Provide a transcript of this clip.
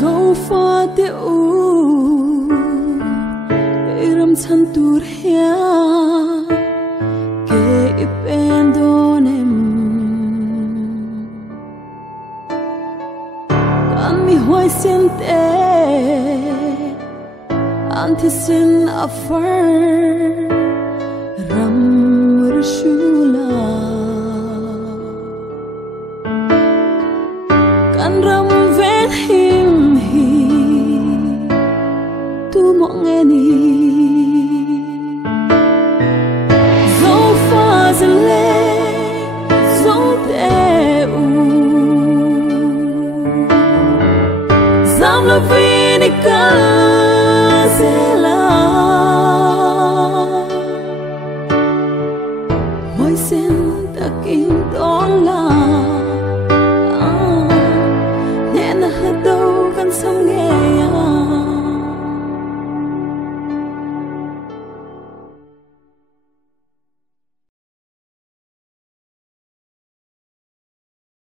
dấu pha te u iram chan tur hia ke ipendonem kan mi hoi siente antisin afar ram rishula kan ram ven him hi tu mo nghe ni zo fa zle zo te u zam la vi ni kan